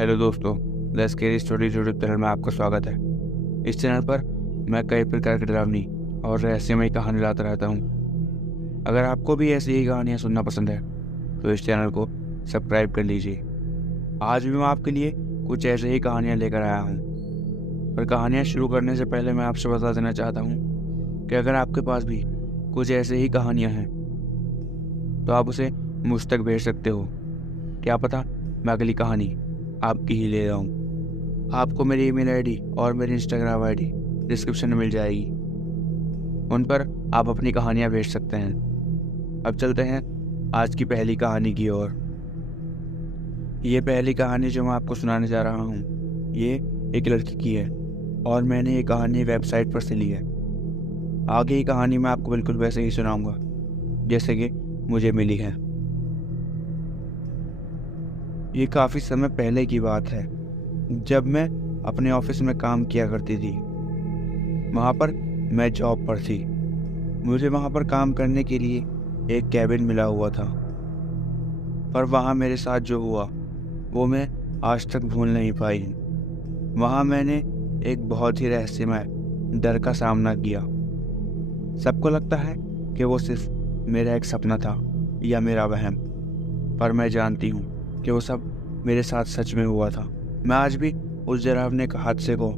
Hello दोस्तों, the scary stories YouTube channel में आपका स्वागत है। इस चैनल पर मैं कई प्रकार की डरावनी और रहस्यमय कहानी लाता रहता हूँ। अगर आपको भी ऐसी ही कहानियाँ सुनना पसंद है तो इस चैनल को सब्सक्राइब कर लीजिए। आज भी मैं आपके लिए कुछ ऐसे ही कहानियाँ लेकर आया हूँ। पर कहानियाँ शुरू करने से पहले मैं आपसे बता देना चाहता हूँ कि अगर आपके पास भी कुछ ऐसे ही कहानियाँ हैं तो आप उसे मुझ तक भेज सकते हो। क्या पता मैं अगली कहानी आपकी ही ले आऊँ। आपको मेरी ईमेल आईडी और मेरी इंस्टाग्राम आईडी डिस्क्रिप्शन में मिल जाएगी। उन पर आप अपनी कहानियाँ भेज सकते हैं। अब चलते हैं आज की पहली कहानी की ओर। ये पहली कहानी जो मैं आपको सुनाने जा रहा हूँ ये एक लड़की की है और मैंने ये कहानी वेबसाइट पर से ली है। आगे की कहानी मैं आपको बिल्कुल वैसे ही सुनाऊंगा जैसे कि मुझे मिली है। ये काफ़ी समय पहले की बात है, जब मैं अपने ऑफिस में काम किया करती थी। वहाँ पर मैं जॉब पर थी। मुझे वहाँ पर काम करने के लिए एक कैबिन मिला हुआ था, पर वहाँ मेरे साथ जो हुआ वो मैं आज तक भूल नहीं पाई। वहाँ मैंने एक बहुत ही रहस्यमय डर का सामना किया। सबको लगता है कि वो सिर्फ मेरा एक सपना था या मेरा वहम, पर मैं जानती हूँ कि वो सब मेरे साथ सच में हुआ था। मैं आज भी उस डरावने हादसे को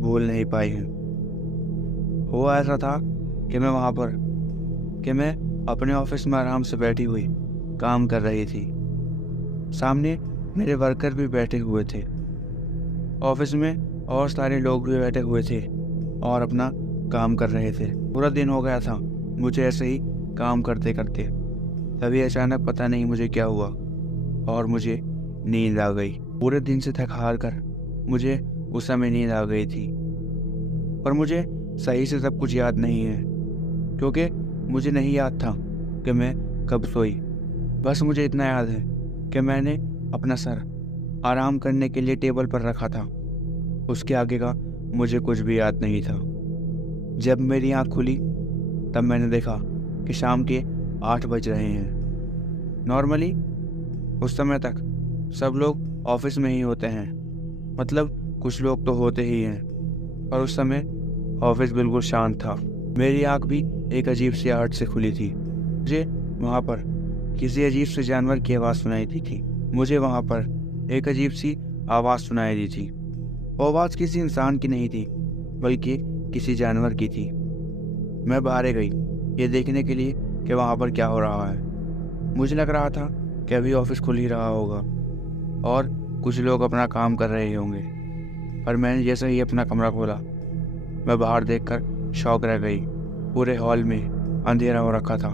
भूल नहीं पाई हूँ। हुआ ऐसा था कि मैं अपने ऑफिस में आराम से बैठी हुई काम कर रही थी। सामने मेरे वर्कर भी बैठे हुए थे। ऑफिस में और सारे लोग भी बैठे हुए थे और अपना काम कर रहे थे। पूरा दिन हो गया था मुझे ऐसे ही काम करते करते। तभी अचानक पता नहीं मुझे क्या हुआ और मुझे नींद आ गई। पूरे दिन से थक हार कर मुझे उस समय नींद आ गई थी, पर मुझे सही से सब कुछ याद नहीं है क्योंकि मुझे नहीं याद था कि मैं कब सोई। बस मुझे इतना याद है कि मैंने अपना सर आराम करने के लिए टेबल पर रखा था। उसके आगे का मुझे कुछ भी याद नहीं था। जब मेरी आँख खुली तब मैंने देखा कि शाम के 8 बज रहे हैं। नॉर्मली उस समय तक सब लोग ऑफिस में ही होते हैं, मतलब कुछ लोग तो होते ही हैं, पर उस समय ऑफिस बिल्कुल शांत था। मेरी आंख भी एक अजीब सी आहट से खुली थी। मुझे वहाँ पर किसी अजीब से जानवर की आवाज़ सुनाई दी थी। मुझे वहाँ पर एक अजीब सी आवाज़ सुनाई दी थी। वो आवाज़ किसी इंसान की नहीं थी बल्कि किसी जानवर की थी। मैं बाहर गई ये देखने के लिए कि वहाँ पर क्या हो रहा है। मुझे लग रहा था कि अभी ऑफिस खुल ही रहा होगा और कुछ लोग अपना काम कर रहे होंगे, पर मैंने जैसे ही अपना कमरा खोला मैं बाहर देखकर शॉक रह गई। पूरे हॉल में अंधेरा हो रखा था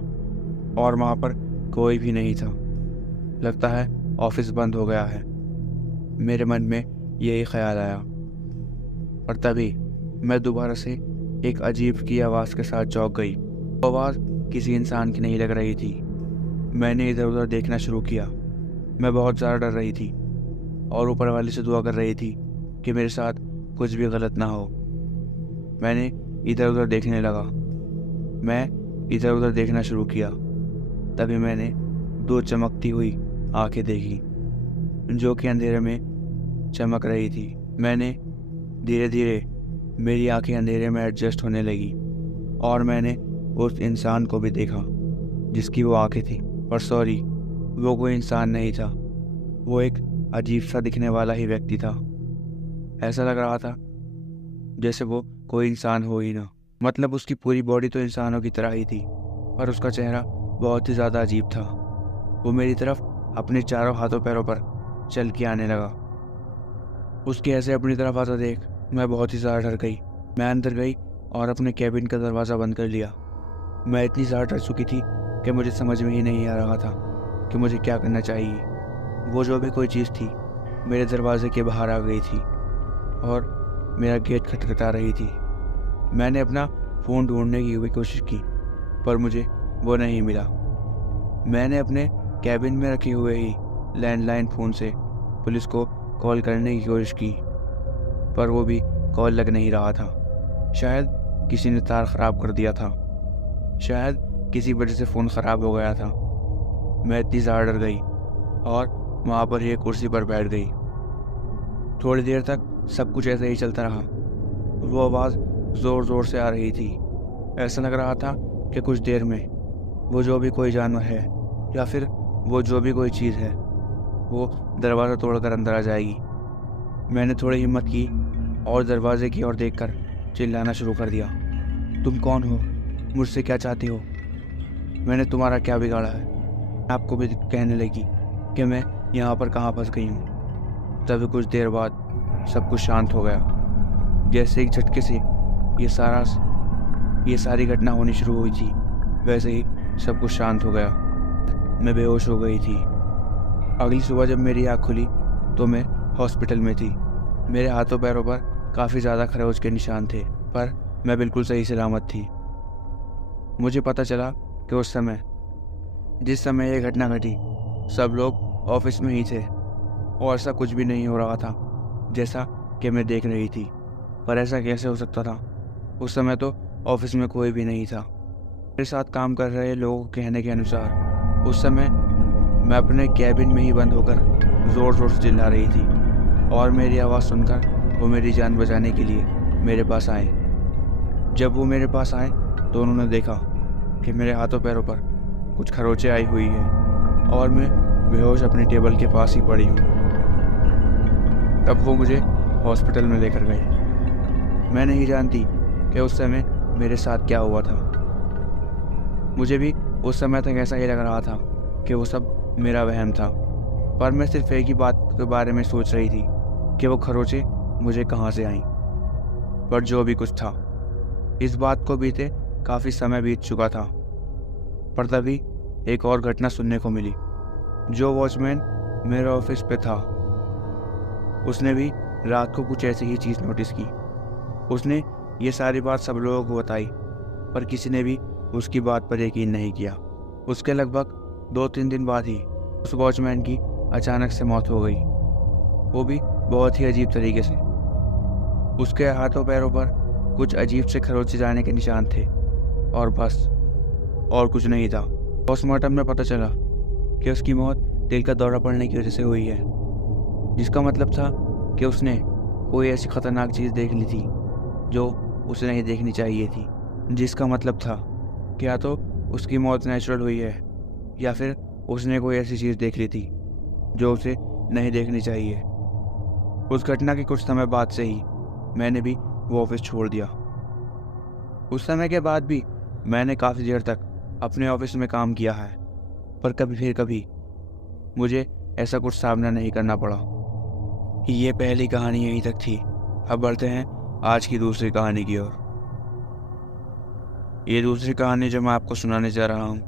और वहाँ पर कोई भी नहीं था। लगता है ऑफिस बंद हो गया है। मेरे मन में यही ख्याल आया और तभी मैं दोबारा से एक अजीब की आवाज़ के साथ चौंक गई। वो आवाज़ किसी इंसान की नहीं लग रही थी। मैंने इधर उधर देखना शुरू किया। मैं बहुत ज़्यादा डर रही थी और ऊपर वाले से दुआ कर रही थी कि मेरे साथ कुछ भी गलत ना हो। मैंने इधर उधर देखने लगा। मैं इधर उधर देखना शुरू किया। तभी मैंने 2 चमकती हुई आंखें देखी जो कि अंधेरे में चमक रही थी। मैंने धीरे धीरे मेरी आंखें अंधेरे में एडजस्ट होने लगी और मैंने उस इंसान को भी देखा जिसकी वो आंखें थी। पर सॉरी, वो कोई इंसान नहीं था। वो एक अजीब सा दिखने वाला ही व्यक्ति था। ऐसा लग रहा था जैसे वो कोई इंसान हो ही ना। मतलब उसकी पूरी बॉडी तो इंसानों की तरह ही थी, पर उसका चेहरा बहुत ही ज़्यादा अजीब था। वो मेरी तरफ अपने चारों हाथों पैरों पर चल के आने लगा। उसके ऐसे अपनी तरफ आता देख मैं बहुत ही ज़्यादा डर गई। मैं अंदर गई और अपने कैबिन का दरवाज़ा बंद कर लिया। मैं इतनी ज़्यादा डर चुकी थी कि मुझे समझ में ही नहीं आ रहा था कि मुझे क्या करना चाहिए। वो जो भी कोई चीज़ थी मेरे दरवाजे के बाहर आ गई थी और मेरा गेट खटखटा रही थी। मैंने अपना फ़ोन ढूंढने की भी कोशिश की पर मुझे वो नहीं मिला। मैंने अपने कैबिन में रखे हुए ही लैंडलाइन फ़ोन से पुलिस को कॉल करने की कोशिश की पर वो भी कॉल लग नहीं रहा था। शायद किसी ने तार ख़राब कर दिया था, शायद किसी वजह से फ़ोन ख़राब हो गया था। मैं इतनी ज़्यादा डर गई और वहाँ पर ही एक कुर्सी पर बैठ गई। थोड़ी देर तक सब कुछ ऐसे ही चलता रहा। वो आवाज़ ज़ोर ज़ोर से आ रही थी। ऐसा लग रहा था कि कुछ देर में वो जो भी कोई जानवर है या फिर वो जो भी कोई चीज़ है वो दरवाज़ा तोड़कर अंदर आ जाएगी। मैंने थोड़ी हिम्मत की और दरवाजे की ओर देखकर चिल्लाना शुरू कर दिया, तुम कौन हो? मुझसे क्या चाहते हो? मैंने तुम्हारा क्या बिगाड़ा है? आपको भी कहने लगी कि मैं यहाँ पर कहाँ फंस गई हूँ। तभी कुछ देर बाद सब कुछ शांत हो गया। जैसे एक झटके से ये सारी घटना होनी शुरू हुई थी, वैसे ही सब कुछ शांत हो गया। मैं बेहोश हो गई थी। अगली सुबह जब मेरी आँख खुली तो मैं हॉस्पिटल में थी। मेरे हाथों पैरों पर काफ़ी ज़्यादा खरोंच के निशान थे, पर मैं बिल्कुल सही सलामत थी। मुझे पता चला कि उस समय जिस समय ये घटना घटी सब लोग ऑफिस में ही थे और ऐसा कुछ भी नहीं हो रहा था जैसा कि मैं देख रही थी। पर ऐसा कैसे हो सकता था? उस समय तो ऑफिस में कोई भी नहीं था। मेरे साथ काम कर रहे लोगों के कहने के अनुसार उस समय मैं अपने कैबिन में ही बंद होकर ज़ोर ज़ोर से चिल्ला रही थी और मेरी आवाज़ सुनकर वो मेरी जान बचाने के लिए मेरे पास आए। जब वो मेरे पास आए तो उन्होंने देखा कि मेरे हाथों पैरों पर कुछ खरोंचें आई हुई है और मैं बेहोश अपने टेबल के पास ही पड़ी हूँ। तब वो मुझे हॉस्पिटल में लेकर गए। मैं नहीं जानती कि उस समय मेरे साथ क्या हुआ था। मुझे भी उस समय तक ऐसा ही लग रहा था कि वो सब मेरा वहम था, पर मैं सिर्फ एक ही बात के बारे में सोच रही थी कि वो खरोंचें मुझे कहाँ से आईं। पर जो भी कुछ था, इस बात को बीते काफ़ी समय बीत चुका था। पर तभी एक और घटना सुनने को मिली। जो वॉचमैन मेरे ऑफिस पे था उसने भी रात को कुछ ऐसी ही चीज़ नोटिस की। उसने ये सारी बात सब लोगों को बताई, पर किसी ने भी उसकी बात पर यकीन नहीं किया। उसके लगभग 2-3 दिन बाद ही उस वॉचमैन की अचानक से मौत हो गई, वो भी बहुत ही अजीब तरीके से। उसके हाथों पैरों पर कुछ अजीब से खरोंचे जाने के निशान थे और बस, और कुछ नहीं था। पोस्टमार्टम में पता चला कि उसकी मौत दिल का दौरा पड़ने की वजह से हुई है, जिसका मतलब था कि उसने कोई ऐसी खतरनाक चीज़ देख ली थी जो उसे नहीं देखनी चाहिए थी। जिसका मतलब था कि या तो उसकी मौत नेचुरल हुई है या फिर उसने कोई ऐसी चीज़ देख ली थी जो उसे नहीं देखनी चाहिए। उस घटना के कुछ समय बाद से ही मैंने भी वो ऑफिस छोड़ दिया। उस समय के बाद भी मैंने काफ़ी देर तक अपने ऑफिस में काम किया है, पर कभी फिर कभी मुझे ऐसा कुछ सामना नहीं करना पड़ा। ये पहली कहानी यहीं तक थी। अब बढ़ते हैं आज की दूसरी कहानी की ओर। ये दूसरी कहानी जो मैं आपको सुनाने जा रहा हूँ,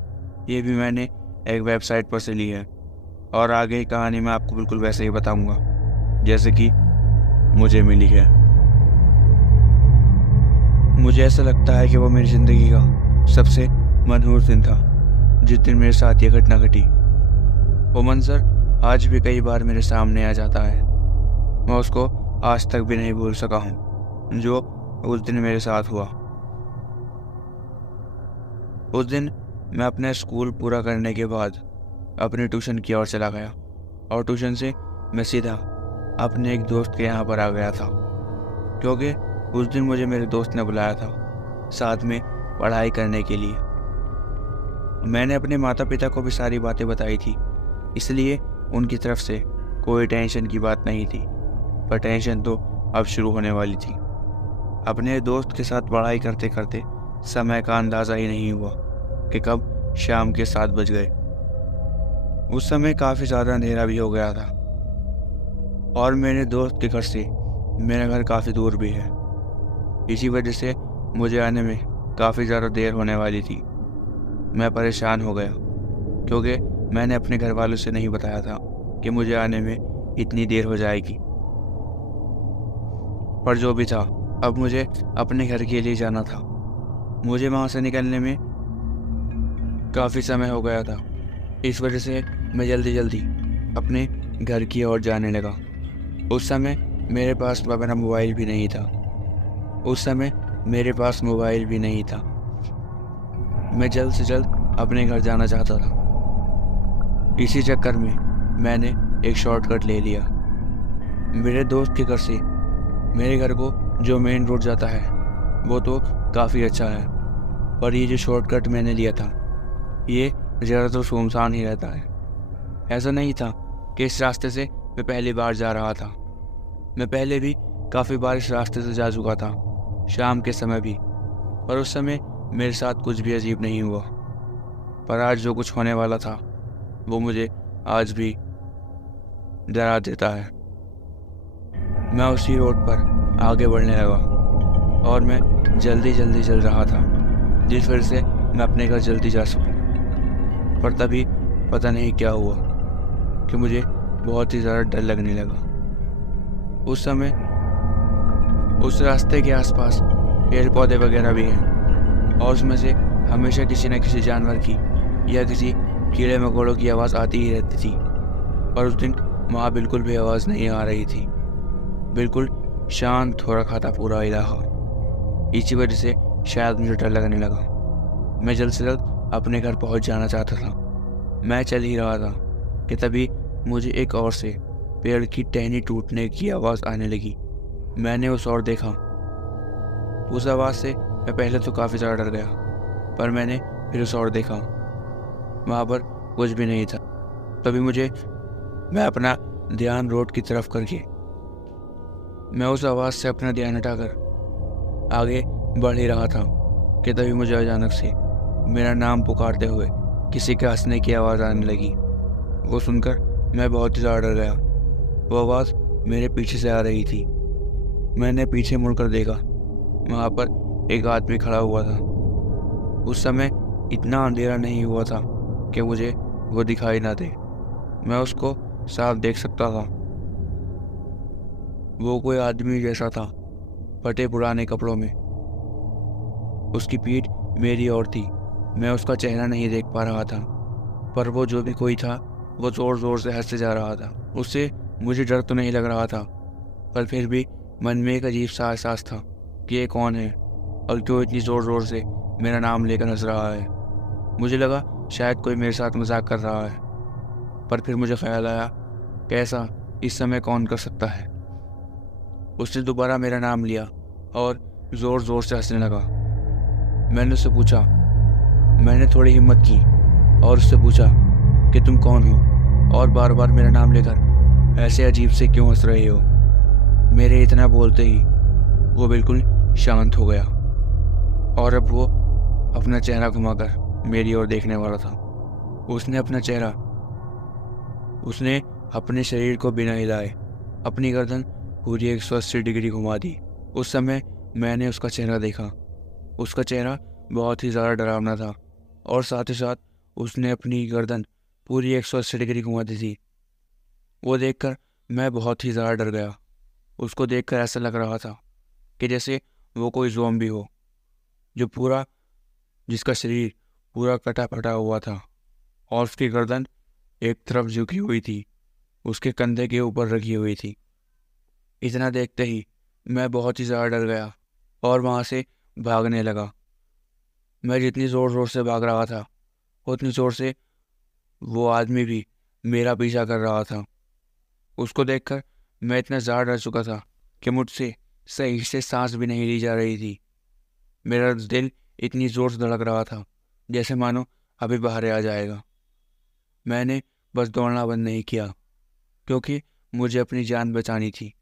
ये भी मैंने एक वेबसाइट पर से ली है और आगे की कहानी मैं आपको बिल्कुल वैसे ही बताऊँगा जैसे कि मुझे मिली है। मुझे ऐसा लगता है कि वो मेरी ज़िंदगी का सबसे मनहूस दिन था जिस दिन मेरे साथ ये घटना घटी। वो मंजर आज भी कई बार मेरे सामने आ जाता है। मैं उसको आज तक भी नहीं भूल सका हूँ जो उस दिन मेरे साथ हुआ। उस दिन मैं अपना स्कूल पूरा करने के बाद अपने ट्यूशन की ओर चला गया और ट्यूशन से मैं सीधा अपने एक दोस्त के यहाँ पर आ गया था, क्योंकि उस दिन मुझे मेरे दोस्त ने बुलाया था साथ में पढ़ाई करने के लिए। मैंने अपने माता पिता को भी सारी बातें बताई थी, इसलिए उनकी तरफ से कोई टेंशन की बात नहीं थी, पर टेंशन तो अब शुरू होने वाली थी। अपने दोस्त के साथ पढ़ाई करते करते समय का अंदाज़ा ही नहीं हुआ कि कब शाम के 7 बज गए। उस समय काफ़ी ज़्यादा अंधेरा भी हो गया था और मेरे दोस्त के घर से मेरा घर काफ़ी दूर भी है। इसी वजह से मुझे आने में काफ़ी ज़्यादा देर होने वाली थी। मैं परेशान हो गया क्योंकि मैंने अपने घर वालों से नहीं बताया था कि मुझे आने में इतनी देर हो जाएगी। पर जो भी था, अब मुझे अपने घर के लिए जाना था। मुझे वहाँ से निकलने में काफ़ी समय हो गया था, इस वजह से मैं जल्दी जल्दी अपने घर की ओर जाने लगा। उस समय मेरे पास अपना मोबाइल भी नहीं था। मैं जल्द से जल्द अपने घर जाना चाहता था। इसी चक्कर में मैंने एक शॉर्टकट ले लिया। मेरे दोस्त के घर से मेरे घर को जो मेन रोड जाता है वो तो काफ़ी अच्छा है, पर ये जो शॉर्टकट मैंने लिया था ये ज़्यादातर सुनसान ही रहता है। ऐसा नहीं था कि इस रास्ते से मैं पहली बार जा रहा था। मैं पहले भी काफ़ी बार इस रास्ते से जा चुका था, शाम के समय भी, पर उस समय मेरे साथ कुछ भी अजीब नहीं हुआ। पर आज जो कुछ होने वाला था वो मुझे आज भी डरा देता है। मैं उसी रोड पर आगे बढ़ने लगा और मैं जल्दी जल्दी चल रहा था जिस वजह से मैं अपने घर जल्दी जा सकूं। पर तभी पता नहीं क्या हुआ कि मुझे बहुत ही ज़्यादा डर लगने लगा। उस समय उस रास्ते के आसपास पेड़ पौधे वगैरह भी हैं और उसमें से हमेशा किसी न किसी जानवर की या किसी कीड़े मकोड़ों की आवाज़ आती ही रहती थी। पर उस दिन वहाँ बिल्कुल भी आवाज़ नहीं आ रही थी। बिल्कुल शांत हो रखा था पूरा इलाका। इसी वजह से शायद मुझे डर लगने लगा। मैं जल्द से जल्द अपने घर पहुँच जाना चाहता था। मैं चल ही रहा था कि तभी मुझे एक और से पेड़ की टहनी टूटने की आवाज़ आने लगी। मैंने उस ओर देखा। उस आवाज़ से मैं पहले तो काफ़ी ज़्यादा डर गया, पर मैंने फिर उस ओर देखा, वहाँ पर कुछ भी नहीं था। तभी मैं अपना ध्यान रोड की तरफ करके मैं उस आवाज़ से अपना ध्यान हटाकर आगे बढ़ ही रहा था कि तभी मुझे अचानक से मेरा नाम पुकारते हुए किसी के हंसने की आवाज़ आने लगी। वो सुनकर मैं बहुत ही ज़्यादा डर गया। वो आवाज़ मेरे पीछे से आ रही थी। मैंने पीछे मुड़कर देखा, वहाँ पर एक आदमी खड़ा हुआ था। उस समय इतना अंधेरा नहीं हुआ था कि मुझे वो दिखाई ना दे। मैं उसको साफ देख सकता था। वो कोई आदमी जैसा था, फटे पुराने कपड़ों में। उसकी पीठ मेरी ओर थी। मैं उसका चेहरा नहीं देख पा रहा था, पर वो जो भी कोई था वो ज़ोर ज़ोर से हंसते जा रहा था। उससे मुझे डर तो नहीं लग रहा था, पर फिर भी मन में एक अजीब सा एहसास था कि ये कौन है और क्यों इतनी ज़ोर ज़ोर से मेरा नाम लेकर हंस रहा है। मुझे लगा शायद कोई मेरे साथ मजाक कर रहा है, पर फिर मुझे ख्याल आया कि ऐसा इस समय कौन कर सकता है। उसने दोबारा मेरा नाम लिया और ज़ोर ज़ोर से हंसने लगा। मैंने थोड़ी हिम्मत की और उससे पूछा कि तुम कौन हो और बार बार मेरा नाम लेकर ऐसे अजीब से क्यों हंस रहे हो। मेरे इतना बोलते ही वो बिल्कुल शांत हो गया और अब वो अपना चेहरा घुमाकर मेरी ओर देखने वाला था। उसने अपने शरीर को बिना हिलाए अपनी गर्दन पूरी 180 डिग्री घुमा दी। उस समय मैंने उसका चेहरा देखा। उसका चेहरा बहुत ही ज़्यादा डरावना था और साथ ही साथ उसने अपनी गर्दन पूरी 180 डिग्री घुमा दी थी। वो देखकर मैं बहुत ही ज़्यादा डर गया। उसको देखकर ऐसा लग रहा था कि जैसे वो कोई ज़ॉम्बी हो जिसका शरीर पूरा कटा फटा हुआ था और उसकी गर्दन एक तरफ झुकी हुई थी, उसके कंधे के ऊपर रखी हुई थी। इतना देखते ही मैं बहुत ही ज़्यादा डर गया और वहाँ से भागने लगा। मैं जितनी ज़ोर ज़ोर से भाग रहा था उतनी ज़ोर से वो आदमी भी मेरा पीछा कर रहा था। उसको देखकर मैं इतना ज़्यादा डर चुका था कि मुझसे सही से सांस भी नहीं ली जा रही थी। मेरा दिल इतनी ज़ोर से धड़क रहा था जैसे मानो अभी बाहर आ जाएगा। मैंने बस दौड़ना बंद नहीं किया क्योंकि मुझे अपनी जान बचानी थी।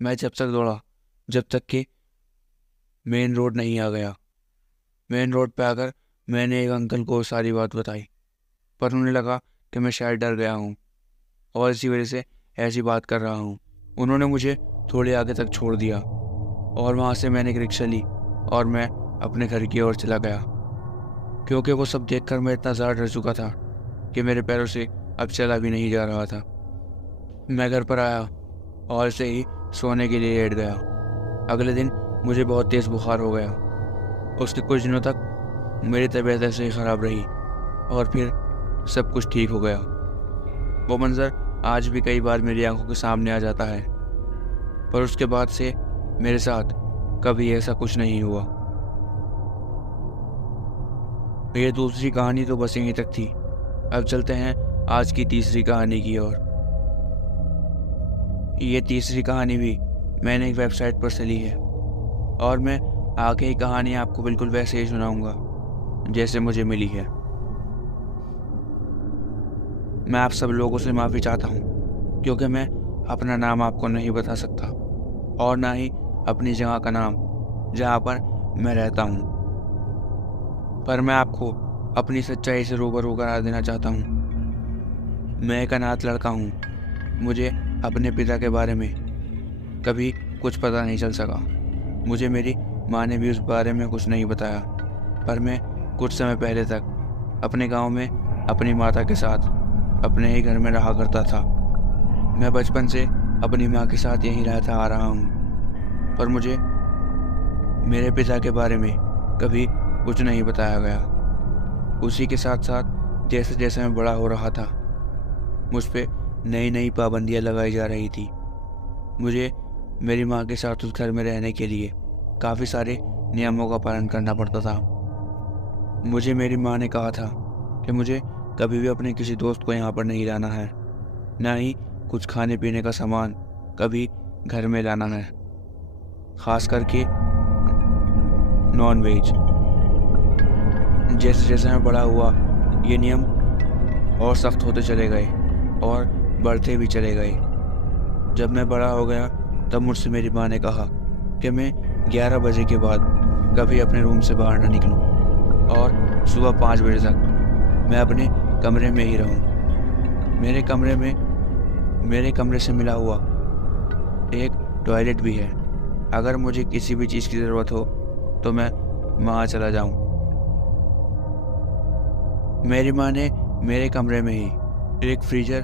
मैं जब तक दौड़ा जब तक कि मेन रोड नहीं आ गया। मेन रोड पे आकर मैंने एक अंकल को सारी बात बताई, पर उन्हें लगा कि मैं शायद डर गया हूँ और इसी वजह से ऐसी बात कर रहा हूँ। उन्होंने मुझे थोड़े आगे तक छोड़ दिया और वहाँ से मैंने एक रिक्शा ली और मैं अपने घर की ओर चला गया। क्योंकि वो सब देखकर मैं इतना ज़्यादा डर चुका था कि मेरे पैरों से अब चला भी नहीं जा रहा था। मैं घर पर आया और ऐसे ही सोने के लिए लेट गया। अगले दिन मुझे बहुत तेज़ बुखार हो गया। उसके कुछ दिनों तक मेरी तबीयत ऐसे ही ख़राब रही और फिर सब कुछ ठीक हो गया। वो मंज़र आज भी कई बार मेरी आंखों के सामने आ जाता है, पर उसके बाद से मेरे साथ कभी ऐसा कुछ नहीं हुआ। ये दूसरी कहानी तो बस यहीं तक थी। अब चलते हैं आज की तीसरी कहानी की ओर। ये तीसरी कहानी भी मैंने एक वेबसाइट पर से ली है और मैं आगे की कहानी आपको बिल्कुल वैसे ही सुनाऊंगा जैसे मुझे मिली है। मैं आप सब लोगों से माफ़ी चाहता हूँ क्योंकि मैं अपना नाम आपको नहीं बता सकता और ना ही अपनी जगह का नाम जहाँ पर मैं रहता हूँ, पर मैं आपको अपनी सच्चाई से रूबरू करा देना चाहता हूँ। मैं एक अनाथ लड़का हूँ। मुझे अपने पिता के बारे में कभी कुछ पता नहीं चल सका। मुझे मेरी माँ ने भी उस बारे में कुछ नहीं बताया, पर मैं कुछ समय पहले तक अपने गांव में अपनी माता के साथ अपने ही घर में रहा करता था। मैं बचपन से अपनी माँ के साथ यहीं रहता आ रहा हूँ, पर मुझे मेरे पिता के बारे में कभी कुछ नहीं बताया गया। उसी के साथ साथ जैसे जैसे मैं बड़ा हो रहा था, मुझ पे नई नई पाबंदियाँ लगाई जा रही थी। मुझे मेरी माँ के साथ उस घर में रहने के लिए काफ़ी सारे नियमों का पालन करना पड़ता था। मुझे मेरी माँ ने कहा था कि मुझे कभी भी अपने किसी दोस्त को यहाँ पर नहीं लाना है, ना ही कुछ खाने पीने का सामान कभी घर में लाना है, ख़ास करके नॉन वेज। जैसे जैसे मैं बड़ा हुआ ये नियम और सख्त होते चले गए और बढ़ते भी चले गए। जब मैं बड़ा हो गया तब मुझसे मेरी माँ ने कहा कि मैं 11 बजे के बाद कभी अपने रूम से बाहर ना निकलूं और सुबह 5 बजे तक मैं अपने कमरे में ही रहूं। मेरे कमरे से मिला हुआ एक टॉयलेट भी है। अगर मुझे किसी भी चीज़ की ज़रूरत हो तो मैं वहाँ चला जाऊं। मेरी माँ ने मेरे कमरे में ही एक फ्रीजर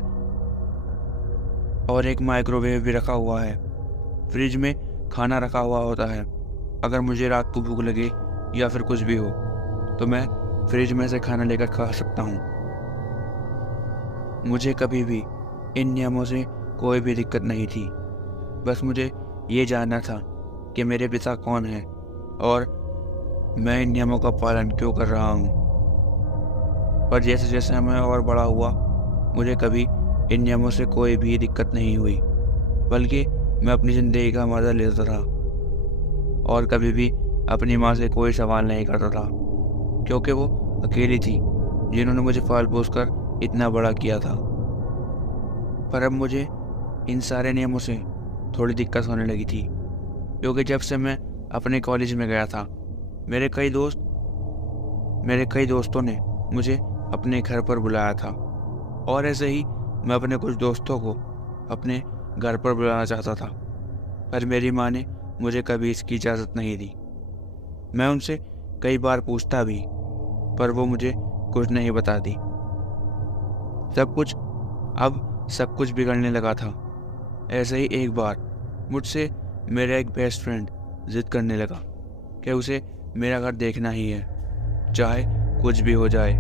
और एक माइक्रोवेव भी रखा हुआ है। फ्रिज में खाना रखा हुआ होता है। अगर मुझे रात को भूख लगे या फिर कुछ भी हो तो मैं फ्रिज में से खाना लेकर खा सकता हूँ। मुझे कभी भी इन नियमों से कोई भी दिक्कत नहीं थी। बस मुझे ये जानना था कि मेरे पिता कौन हैं और मैं इन नियमों का पालन क्यों कर रहा हूँ। पर जैसे जैसे मैं और बड़ा हुआ, मुझे कभी इन नियमों से कोई भी दिक्कत नहीं हुई, बल्कि मैं अपनी ज़िंदगी का मज़ा लेता था और कभी भी अपनी माँ से कोई सवाल नहीं करता था, क्योंकि वो अकेली थी जिन्होंने मुझे पाल पोस कर इतना बड़ा किया था। पर अब मुझे इन सारे नियमों से थोड़ी दिक्कत होने लगी थी, क्योंकि जब से मैं अपने कॉलेज में गया था, मेरे कई दोस्तों ने मुझे अपने घर पर बुलाया था और ऐसे ही मैं अपने कुछ दोस्तों को अपने घर पर बुलाना चाहता था, पर मेरी माँ ने मुझे कभी इसकी इजाज़त नहीं दी। मैं उनसे कई बार पूछता भी, पर वो मुझे कुछ नहीं बताती। सब कुछ बिगड़ने लगा था। ऐसे ही एक बार मुझसे मेरा एक बेस्ट फ्रेंड जिद करने लगा कि उसे मेरा घर देखना ही है, चाहे कुछ भी हो जाए।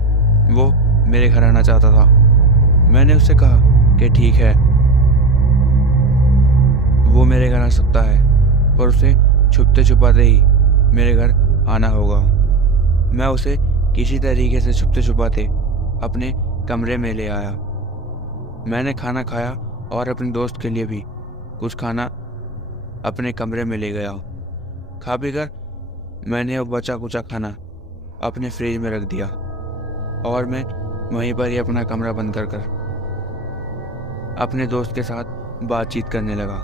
वो मेरे घर आना चाहता था। मैंने उससे कहा कि ठीक है, वो मेरे घर आ सकता है, पर उसे छुपते छुपाते ही मेरे घर आना होगा। मैं उसे किसी तरीके से छुपते छुपाते अपने कमरे में ले आया। मैंने खाना खाया और अपने दोस्त के लिए भी कुछ खाना अपने कमरे में ले गया। खा पी कर मैंने वो बचा कुचा खाना अपने फ्रिज में रख दिया और मैं वहीं पर ही अपना कमरा बंद कर अपने दोस्त के साथ बातचीत करने लगा।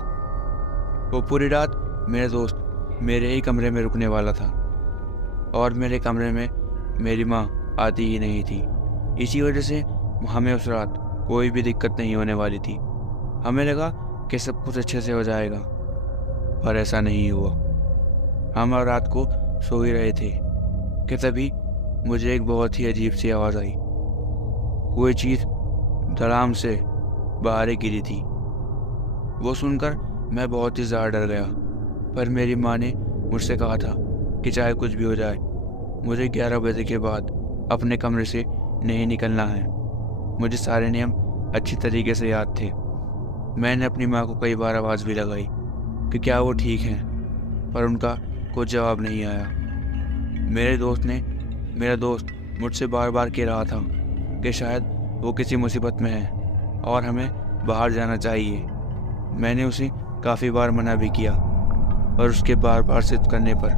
वो पूरी रात मेरा दोस्त मेरे ही कमरे में रुकने वाला था और मेरे कमरे में मेरी माँ आती ही नहीं थी। इसी वजह से हमें उस रात कोई भी दिक्कत नहीं होने वाली थी। हमें लगा कि सब कुछ अच्छे से हो जाएगा, पर ऐसा नहीं हुआ। हम और रात को सो ही रहे थे कि तभी मुझे एक बहुत ही अजीब सी आवाज़ आई। कोई चीज़ धड़ाम से बाहर ही गिरी थी। वो सुनकर मैं बहुत ही ज़्यादा डर गया, पर मेरी माँ ने मुझसे कहा था कि चाहे कुछ भी हो जाए, मुझे 11 बजे के बाद अपने कमरे से नहीं निकलना है। मुझे सारे नियम अच्छी तरीके से याद थे। मैंने अपनी माँ को कई बार आवाज़ भी लगाई कि क्या वो ठीक हैं, पर उनका कोई जवाब नहीं आया। मेरा दोस्त मुझसे बार बार कह रहा था कि शायद वो किसी मुसीबत में है और हमें बाहर जाना चाहिए, मैंने उसे काफ़ी बार मना भी किया, और उसके बार बार जिद करने पर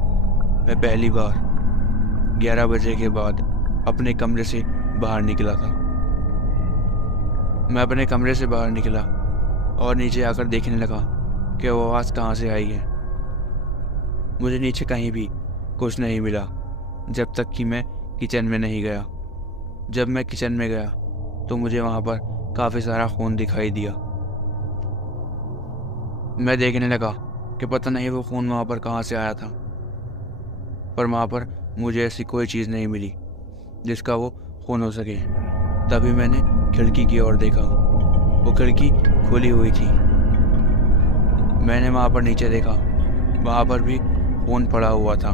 मैं पहली बार 11 बजे के बाद अपने कमरे से बाहर निकला था। मैं अपने कमरे से बाहर निकला और नीचे आकर देखने लगा कि वो आवाज़ कहाँ से आई है। मुझे नीचे कहीं भी कुछ नहीं मिला जब तक कि मैं किचन में नहीं गया। जब मैं किचन में गया तो मुझे वहाँ पर काफ़ी सारा खून दिखाई दिया। मैं देखने लगा कि पता नहीं वो खून वहाँ पर कहाँ से आया था, पर वहाँ पर मुझे ऐसी कोई चीज़ नहीं मिली जिसका वो खून हो सके। तभी मैंने खिड़की की ओर देखा। वो खिड़की खुली हुई थी। मैंने वहाँ पर नीचे देखा, वहाँ पर भी खून पड़ा हुआ था।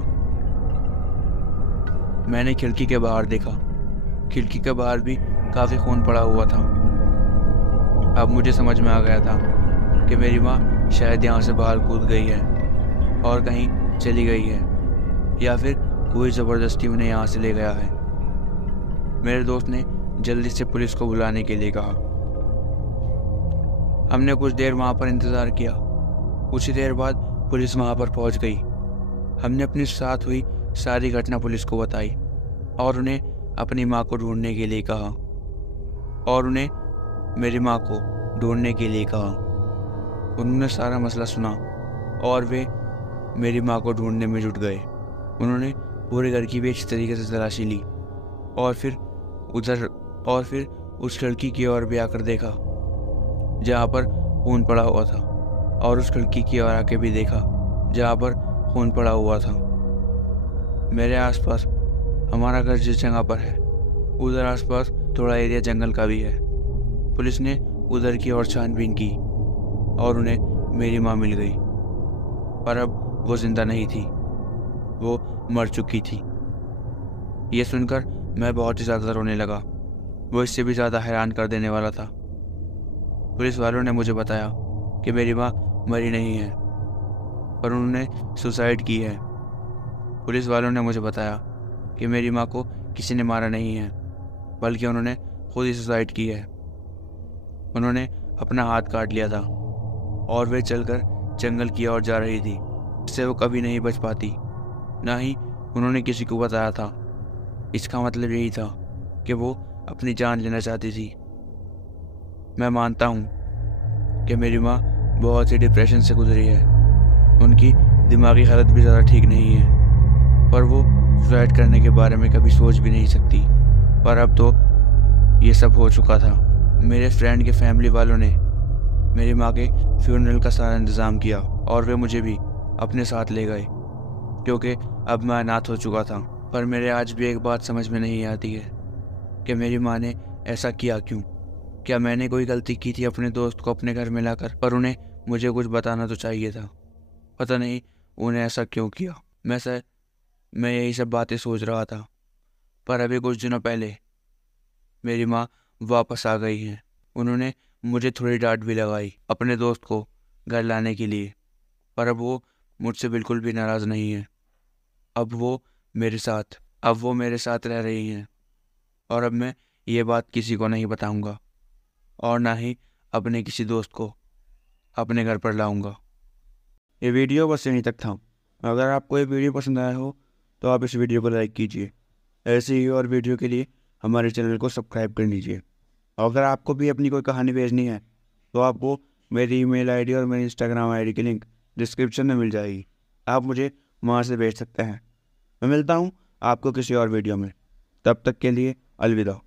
मैंने खिड़की के बाहर देखा, खिड़की के बाहर भी काफ़ी खून पड़ा हुआ था। अब मुझे समझ में आ गया था कि मेरी माँ शायद यहाँ से बाहर कूद गई है और कहीं चली गई है, या फिर कोई ज़बरदस्ती उन्हें यहाँ से ले गया है। मेरे दोस्त ने जल्दी से पुलिस को बुलाने के लिए कहा। हमने कुछ देर वहाँ पर इंतज़ार किया। कुछ ही देर बाद पुलिस वहाँ पर पहुँच गई। हमने अपने साथ हुई सारी घटना पुलिस को बताई और उन्हें अपनी माँ को ढूंढने के लिए कहा उन्होंने सारा मसला सुना और वे मेरी माँ को ढूंढने में जुट गए। उन्होंने पूरे घर की भी अच्छी तरीके से तलाशी ली और फिर उस खिड़की की ओर भी आकर देखा जहाँ पर खून पड़ा हुआ था, और उस खिड़की की ओर आके भी देखा जहाँ पर खून पड़ा हुआ था। मेरे आसपास, हमारा घर जिस जगह पर है उधर आसपास थोड़ा एरिया जंगल का भी है। पुलिस ने उधर की ओर छानबीन की और उन्हें मेरी माँ मिल गई, पर अब वो जिंदा नहीं थी, वो मर चुकी थी। ये सुनकर मैं बहुत ही ज़्यादा रोने लगा। वो इससे भी ज़्यादा हैरान कर देने वाला था। पुलिस वालों ने मुझे बताया कि मेरी माँ मरी नहीं है, पर उन्होंने सुसाइड की है। पुलिस वालों ने मुझे बताया कि मेरी माँ को किसी ने मारा नहीं है, बल्कि उन्होंने खुद ही सुसाइड की है। उन्होंने अपना हाथ काट लिया था और वे चलकर जंगल की ओर जा रही थी, इससे वो कभी नहीं बच पाती, ना ही उन्होंने किसी को बताया था। इसका मतलब यही था कि वो अपनी जान लेना चाहती थी। मैं मानता हूँ कि मेरी माँ बहुत ही डिप्रेशन से गुजरी है। उनकी दिमागी हालत भी ज़्यादा ठीक नहीं है, पर वो सुसाइड करने के बारे में कभी सोच भी नहीं सकती। पर अब तो ये सब हो चुका था। मेरे फ्रेंड के फैमिली वालों ने मेरी माँ के फ्यूनरल का सारा इंतज़ाम किया और वे मुझे भी अपने साथ ले गए, क्योंकि अब मैं अनाथ हो चुका था। पर मेरे आज भी एक बात समझ में नहीं आती है कि मेरी माँ ने ऐसा किया क्यों। क्या मैंने कोई गलती की थी अपने दोस्त को अपने घर में लाकर? पर उन्हें मुझे कुछ बताना तो चाहिए था। पता नहीं उन्हें ऐसा क्यों किया। मैं यही सब बातें सोच रहा था, पर अभी कुछ दिनों पहले मेरी माँ वापस आ गई हैं। उन्होंने मुझे थोड़ी डांट भी लगाई अपने दोस्त को घर लाने के लिए, पर अब वो मुझसे बिल्कुल भी नाराज़ नहीं है। अब वो मेरे साथ रह रही हैं, और अब मैं ये बात किसी को नहीं बताऊंगा और ना ही अपने किसी दोस्त को अपने घर पर लाऊंगा। ये वीडियो बस यहीं तक था। अगर आपको ये वीडियो पसंद आया हो तो आप इस वीडियो को लाइक कीजिए। ऐसे ही और वीडियो के लिए हमारे चैनल को सब्सक्राइब कर लीजिए। और अगर आपको भी अपनी कोई कहानी भेजनी है तो आपको मेरी ईमेल आईडी और मेरी इंस्टाग्राम आईडी की लिंक डिस्क्रिप्शन में मिल जाएगी। आप मुझे वहाँ से भेज सकते हैं। मैं मिलता हूँ आपको किसी और वीडियो में। तब तक के लिए अलविदा।